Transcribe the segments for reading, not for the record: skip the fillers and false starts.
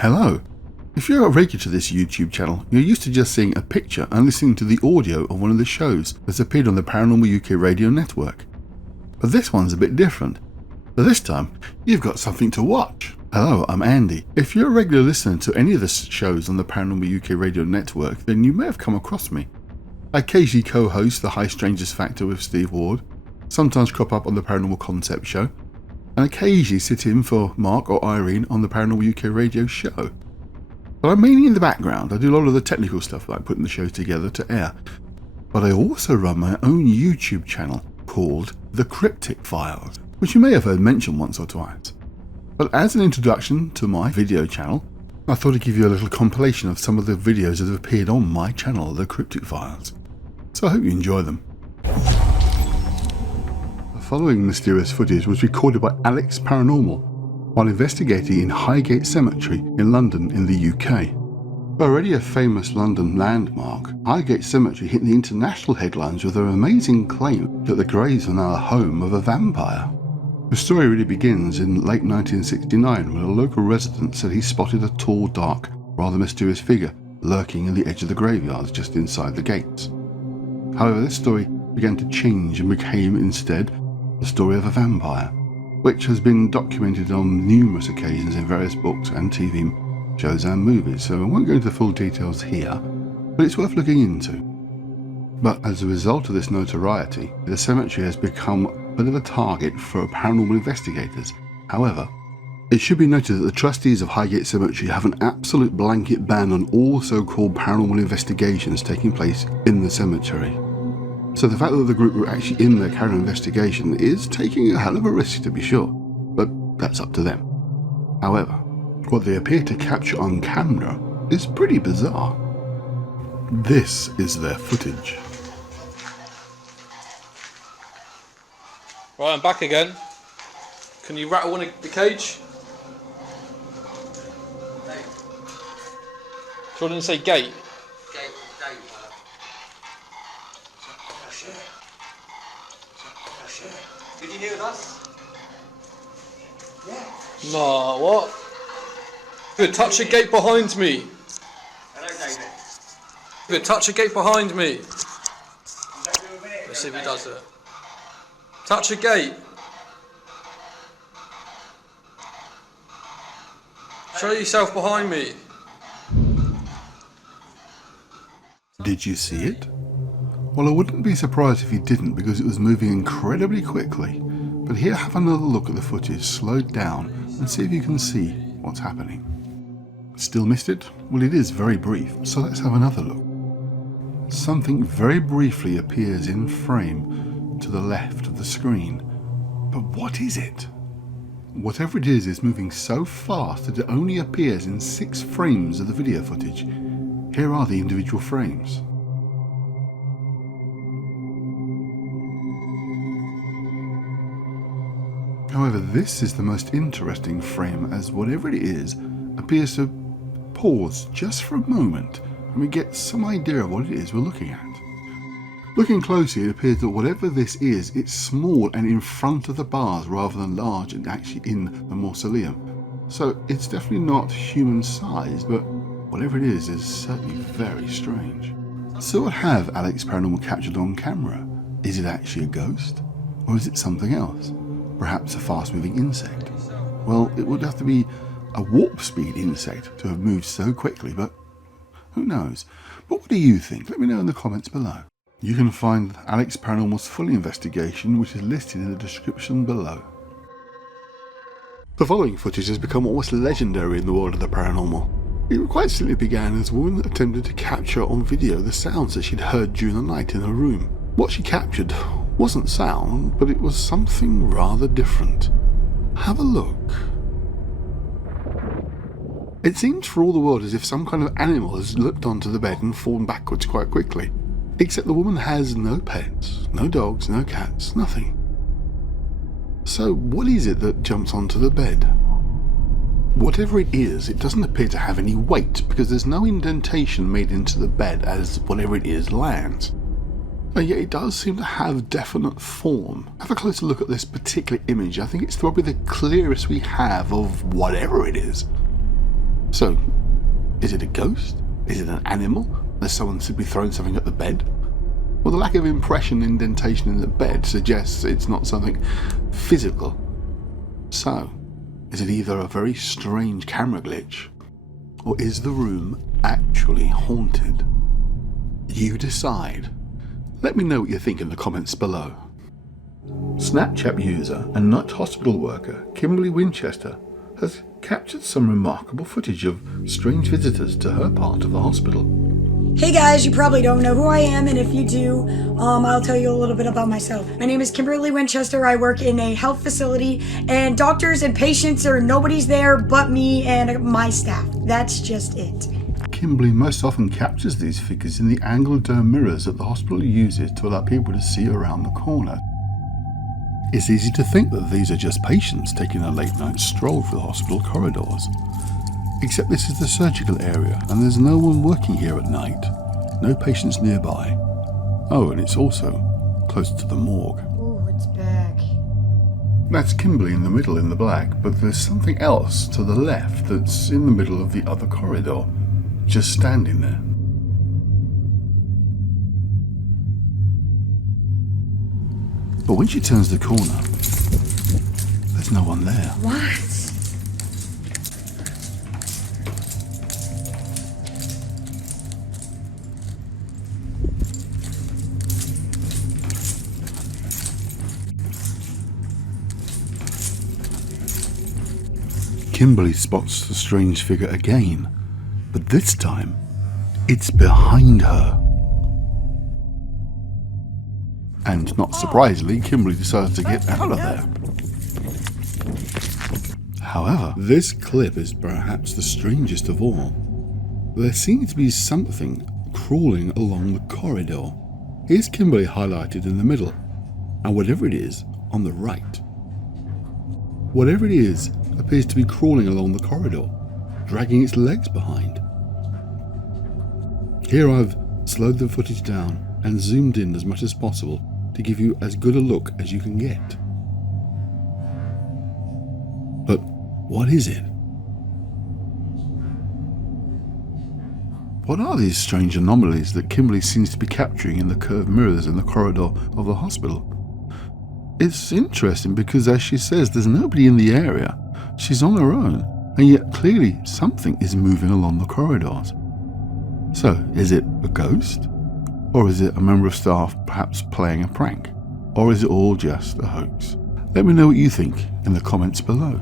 Hello. If you're a regular to this YouTube channel, you're used to just seeing a picture and listening to the audio of one of the shows that's appeared on the Paranormal UK radio network. But this one's a bit different. But this time, you've got something to watch. Hello, I'm Andy. If you're a regular listener to any of the shows on the Paranormal UK radio network, then you may have come across me. I occasionally co-host the High Strangers Factor with Steve Ward, sometimes crop up on the Paranormal Concept show, and occasionally sit in for Mark or Irene on the Paranormal UK radio show. But I'm mainly in the background. I do a lot of the technical stuff like putting the show together to air. But I also run my own YouTube channel called The Cryptic Files, which you may have heard mentioned once or twice. But as an introduction to my video channel, I thought I'd give you a little compilation of some of the videos that have appeared on my channel, The Cryptic Files. So I hope you enjoy them. The following mysterious footage was recorded by Alex Paranormal while investigating in Highgate Cemetery in London in the UK. Already a famous London landmark, Highgate Cemetery hit the international headlines with their amazing claim that the graves are now the home of a vampire. The story really begins in late 1969 when a local resident said he spotted a tall, dark, rather mysterious figure lurking at the edge of the graveyards just inside the gates. However, this story began to change and became instead the story of a vampire, which has been documented on numerous occasions in various books and TV shows and movies, so I won't go into the full details here, but it's worth looking into. But as a result of this notoriety, the cemetery has become a bit of a target for paranormal investigators. However, it should be noted that the trustees of Highgate Cemetery have an absolute blanket ban on all so-called paranormal investigations taking place in the cemetery. So the fact that the group were actually in there carrying an investigation is taking a hell of a risk, to be sure, but that's up to them. However, what they appear to capture on camera is pretty bizarre. This is their footage. Right, I'm back again. Can you rattle one of the cage? Do you want to say gate? Did you hear with us? Yeah. Nah, what? Good, touch the gate behind me. Hello, David. Good, touch the gate behind me. Don't do a minute. Let's see if he does it. Touch the gate. Show yourself behind me. Did you see it? Well, I wouldn't be surprised if you didn't because it was moving incredibly quickly. But here, have another look at the footage, slowed down, and see if you can see what's happening. Still missed it? Well, it is very brief, so let's have another look. Something very briefly appears in frame to the left of the screen. But what is it? Whatever it is moving so fast that it only appears in 6 frames of the video footage. Here are the individual frames. However, this is the most interesting frame, as whatever it is appears to pause just for a moment and we get some idea of what it is we're looking at. Looking closely, it appears that whatever this is, it's small and in front of the bars rather than large and actually in the mausoleum. So it's definitely not human sized, but whatever it is certainly very strange. So what have Alex Paranormal captured on camera? Is it actually a ghost? Or is it something else? Perhaps a fast-moving insect? Well, it would have to be a warp-speed insect to have moved so quickly, but who knows? But what do you think? Let me know in the comments below. You can find Alex Paranormal's full investigation, which is listed in the description below. The following footage has become almost legendary in the world of the paranormal. It quite simply began as a woman attempted to capture on video the sounds that she'd heard during the night in her room. What she captured wasn't sound, but it was something rather different. Have a look. It seems for all the world as if some kind of animal has looked onto the bed and fallen backwards quite quickly. Except the woman has no pets, no dogs, no cats, nothing. So what is it that jumps onto the bed? Whatever it is, it doesn't appear to have any weight because there's no indentation made into the bed as whatever it is lands. But yet it does seem to have definite form. Have a closer look at this particular image. I think it's probably the clearest we have of whatever it is. So, is it a ghost? Is it an animal? Has someone simply thrown something at the bed? Well, the lack of impression indentation in the bed suggests it's not something physical. So, is it either a very strange camera glitch, or is the room actually haunted? You decide. Let me know what you think in the comments below. Snapchat user and night hospital worker Kimberly Winchester has captured some remarkable footage of strange visitors to her part of the hospital. Hey guys, you probably don't know who I am, and if you do, I'll tell you a little bit about myself. My name is Kimberly Winchester. I work in a health facility, and doctors and patients are nobody's there but me and my staff. That's just it. Kimberly most often captures these figures in the angled dome mirrors that the hospital uses to allow people to see around the corner. It's easy to think that these are just patients taking a late night stroll through the hospital corridors. Except this is the surgical area and there's no one working here at night. No patients nearby. Oh, and it's also close to the morgue. Ooh, it's back. That's Kimberly in the middle in the black, but there's something else to the left that's in the middle of the other corridor, just standing there. But when she turns the corner, there's no one there. What? Kimberly spots the strange figure again, but this time, it's behind her. And not surprisingly, Kimberly decides to get out of there. However, this clip is perhaps the strangest of all. There seems to be something crawling along the corridor. Here's Kimberly highlighted in the middle, and whatever it is on the right. Whatever it is appears to be crawling along the corridor, dragging its legs behind. Here I've slowed the footage down and zoomed in as much as possible to give you as good a look as you can get. But what is it? What are these strange anomalies that Kimberly seems to be capturing in the curved mirrors in the corridor of the hospital? It's interesting because, as she says, there's nobody in the area. She's on her own, and yet clearly something is moving along the corridors. So, is it a ghost? Or is it a member of staff perhaps playing a prank? Or is it all just a hoax? Let me know what you think in the comments below.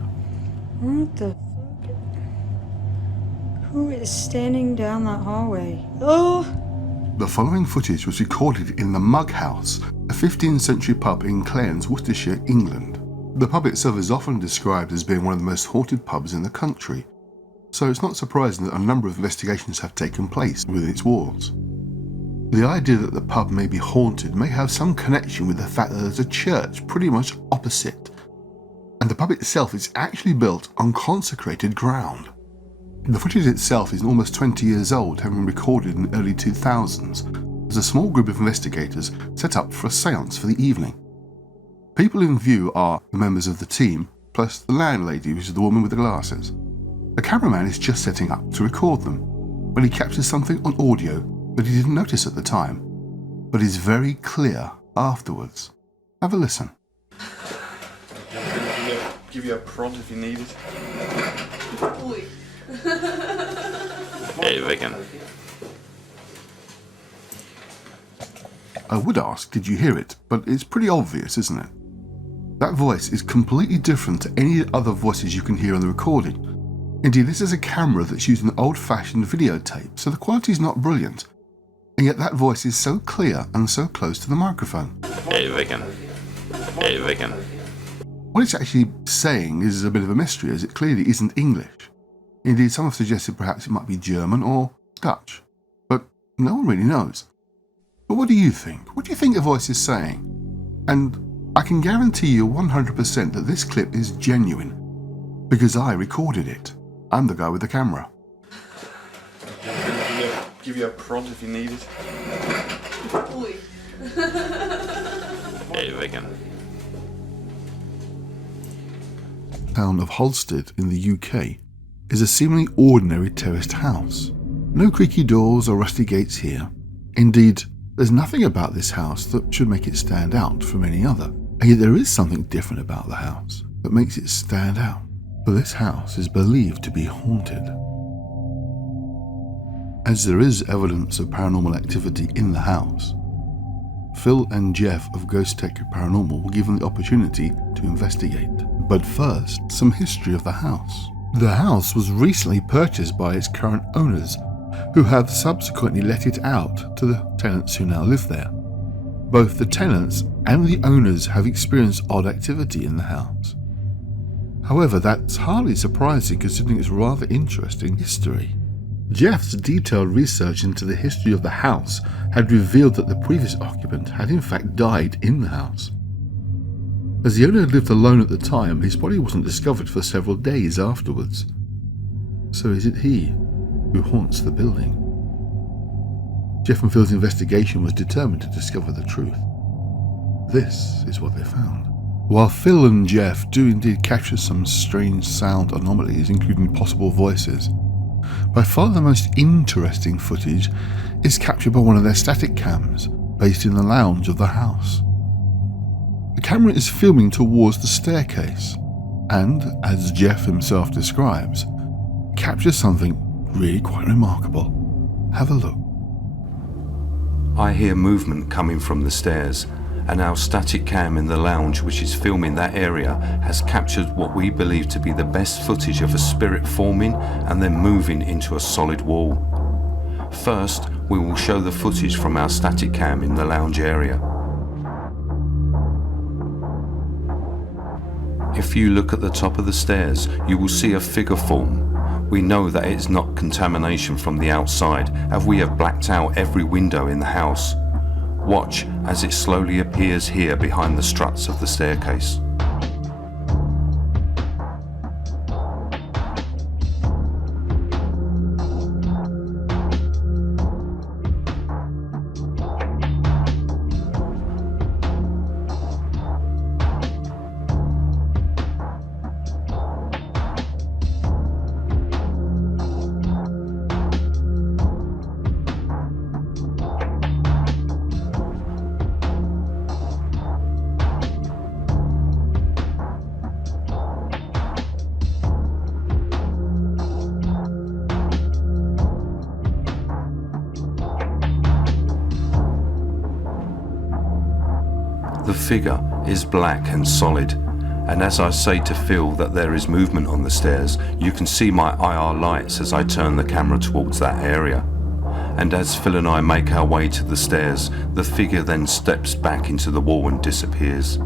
What the fuck? Who is standing down that hallway? Oh! The following footage was recorded in the Mug House, a 15th century pub in Clarence, Worcestershire, England. The pub itself is often described as being one of the most haunted pubs in the country, so it's not surprising that a number of investigations have taken place within its walls. The idea that the pub may be haunted may have some connection with the fact that there's a church pretty much opposite, and the pub itself is actually built on consecrated ground. The footage itself is almost 20 years old, having been recorded in the early 2000s, as a small group of investigators set up for a seance for the evening. People in view are the members of the team, plus the landlady, which is the woman with the glasses. The cameraman is just setting up to record them, when he captures something on audio that he didn't notice at the time, but is very clear afterwards. Have a listen. Give you a prod if you need it. Even. I would ask, did you hear it? But it's pretty obvious, isn't it? That voice is completely different to any other voices you can hear on the recording. Indeed, this is a camera that's using an old-fashioned videotape, so the quality is not brilliant. And yet that voice is so clear and so close to the microphone. Even. What it's actually saying is a bit of a mystery, as it clearly isn't English. Indeed, some have suggested perhaps it might be German or Dutch, but no one really knows. But what do you think? What do you think the voice is saying? And I can guarantee you 100% that this clip is genuine, because I recorded it. I'm the guy with the camera. Give you a prod if you need it. Even. Town of Halstead in the UK is a seemingly ordinary terraced house. No creaky doors or rusty gates here. Indeed, there's nothing about this house that should make it stand out from any other. And yet there is something different about the house that makes it stand out. For this house is believed to be haunted. As there is evidence of paranormal activity in the house, Phil and Jeff of Ghost Tech Paranormal were given the opportunity to investigate. But first, some history of the house. The house was recently purchased by its current owners, who have subsequently let it out to the tenants who now live there. Both the tenants and the owners have experienced odd activity in the house. However, that's hardly surprising considering its rather interesting history. Jeff's detailed research into the history of the house had revealed that the previous occupant had in fact died in the house. As the owner had lived alone at the time, his body wasn't discovered for several days afterwards. So is it he who haunts the building? Jeff and Phil's investigation was determined to discover the truth. This is what they found. While Phil and Jeff do indeed capture some strange sound anomalies, including possible voices, by far the most interesting footage is captured by one of their static cams based in the lounge of the house. The camera is filming towards the staircase and, as Jeff himself describes, captures something really quite remarkable. Have a look. I hear movement coming from the stairs, and our static cam in the lounge, which is filming that area, has captured what we believe to be the best footage of a spirit forming and then moving into a solid wall. First, we will show the footage from our static cam in the lounge area. If you look at the top of the stairs, you will see a figure form. We know that it's not contamination from the outside, as we have blacked out every window in the house. Watch as it slowly appears here behind the struts of the staircase. The figure is black and solid, and as I say to Phil that there is movement on the stairs, you can see my IR lights as I turn the camera towards that area. And as Phil and I make our way to the stairs, the figure then steps back into the wall and disappears.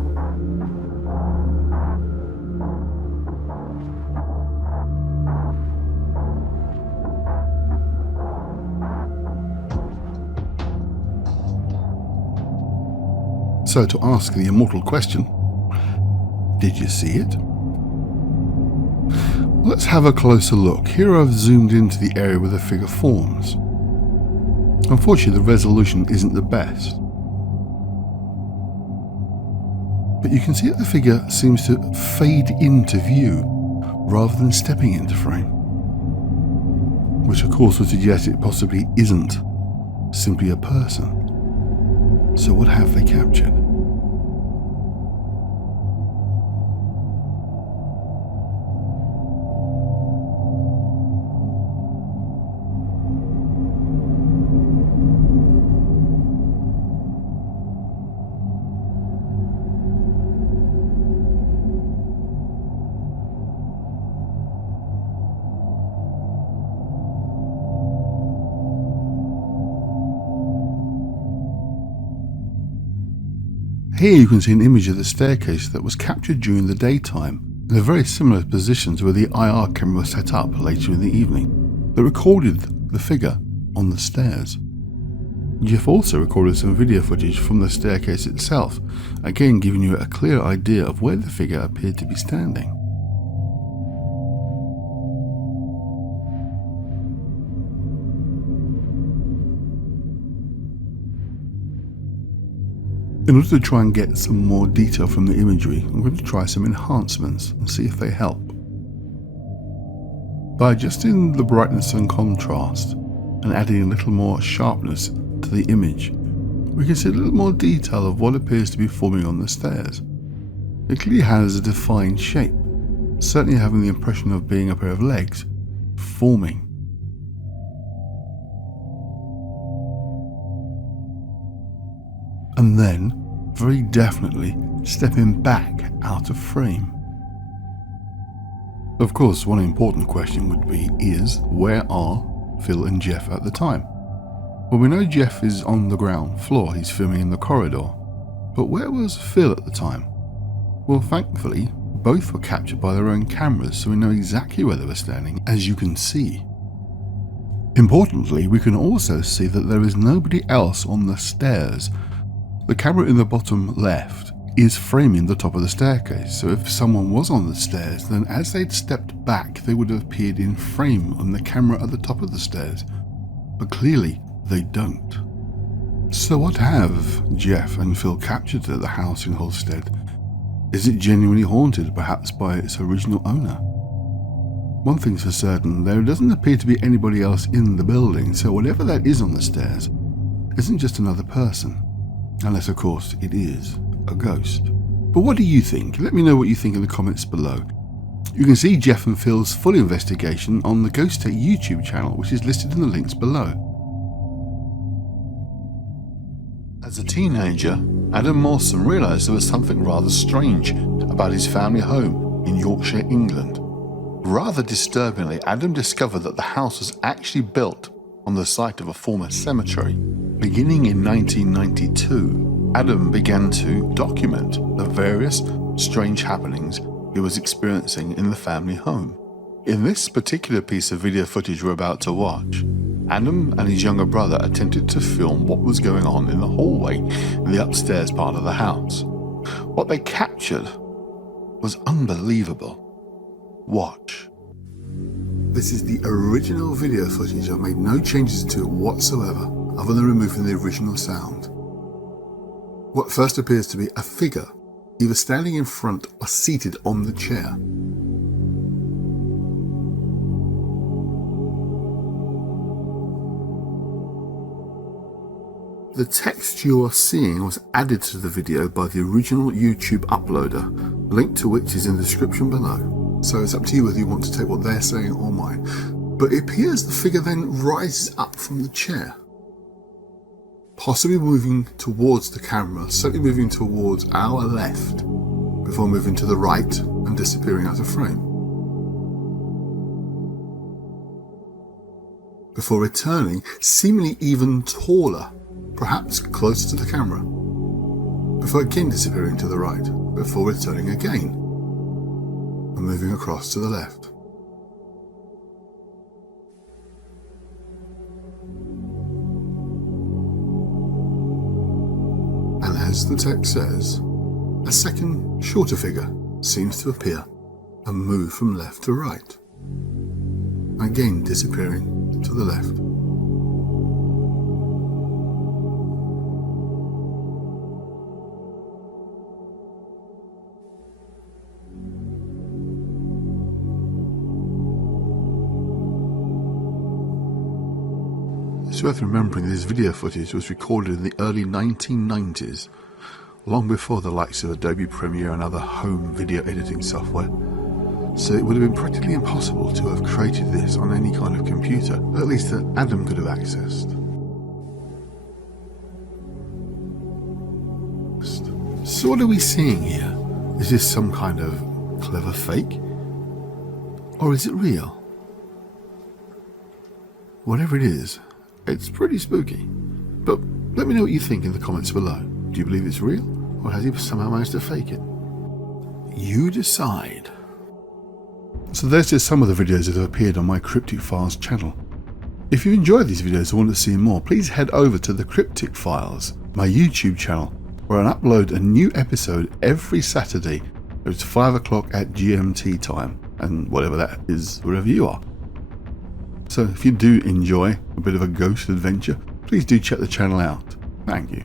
So to ask the immortal question, did you see it? Let's have a closer look. Here I've zoomed into the area where the figure forms. Unfortunately, the resolution isn't the best. But you can see that the figure seems to fade into view rather than stepping into frame. Which of course would suggest it possibly isn't simply a person. So what have they captured? Here you can see an image of the staircase that was captured during the daytime in a very similar position to where the IR camera was set up later in the evening that recorded the figure on the stairs. Jeff also recorded some video footage from the staircase itself, again giving you a clear idea of where the figure appeared to be standing. In order to try and get some more detail from the imagery, I'm going to try some enhancements and see if they help. By adjusting the brightness and contrast and adding a little more sharpness to the image, we can see a little more detail of what appears to be forming on the stairs. It clearly has a defined shape, certainly having the impression of being a pair of legs forming. And then, very definitely, stepping back out of frame. Of course, one important question would be where are Phil and Jeff at the time? Well, we know Jeff is on the ground floor, he's filming in the corridor. But where was Phil at the time? Well, thankfully, both were captured by their own cameras, so we know exactly where they were standing, as you can see. Importantly, we can also see that there is nobody else on the stairs. The camera in the bottom left is framing the top of the staircase, so if someone was on the stairs, then as they'd stepped back, they would have appeared in frame on the camera at the top of the stairs. But clearly, they don't. So what have Jeff and Phil captured at the house in Holstead? Is it genuinely haunted, perhaps by its original owner? One thing's for certain, there doesn't appear to be anybody else in the building, so whatever that is on the stairs isn't just another person. Unless, of course, it is a ghost. But what do you think? Let me know what you think in the comments below. You can see Jeff and Phil's full investigation on the Ghost Tech YouTube channel, which is listed in the links below. As a teenager, Adam Mawson realised there was something rather strange about his family home in Yorkshire, England. Rather disturbingly, Adam discovered that the house was actually built on the site of a former cemetery. Beginning in 1992, Adam began to document the various strange happenings he was experiencing in the family home. In this particular piece of video footage we're about to watch, Adam and his younger brother attempted to film what was going on in the hallway in the upstairs part of the house. What they captured was unbelievable. Watch. This is the original video footage. I've made no changes to it whatsoever, other than removing the original sound. What first appears to be a figure, either standing in front or seated on the chair. The text you are seeing was added to the video by the original YouTube uploader, link to which is in the description below. So it's up to you whether you want to take what they're saying or mine. But it appears the figure then rises up from the chair, possibly moving towards the camera, certainly moving towards our left, before moving to the right and disappearing out of frame. Before returning, seemingly even taller, perhaps closer to the camera, before again disappearing to the right, before returning again and moving across to the left. And as the text says, a second, shorter figure seems to appear and move from left to right, again disappearing to the left. It's worth remembering this video footage was recorded in the early 1990s, long before the likes of Adobe Premiere and other home video editing software, so it would have been practically impossible to have created this on any kind of computer, at least that Adam could have accessed. So what are we seeing here? Is this some kind of clever fake? Or is it real? Whatever it is, it's pretty spooky. But let me know what you think in the comments below. Do you believe it's real, or has he somehow managed to fake it? You decide. So there's just some of the videos that have appeared on my Cryptic Files channel. If you enjoy these videos and want to see more, please head over to the Cryptic Files, my YouTube channel, where I upload a new episode every Saturday. It's 5 o'clock at GMT time, and whatever that is, wherever you are. So if you do enjoy a bit of a ghost adventure, please do check the channel out. Thank you.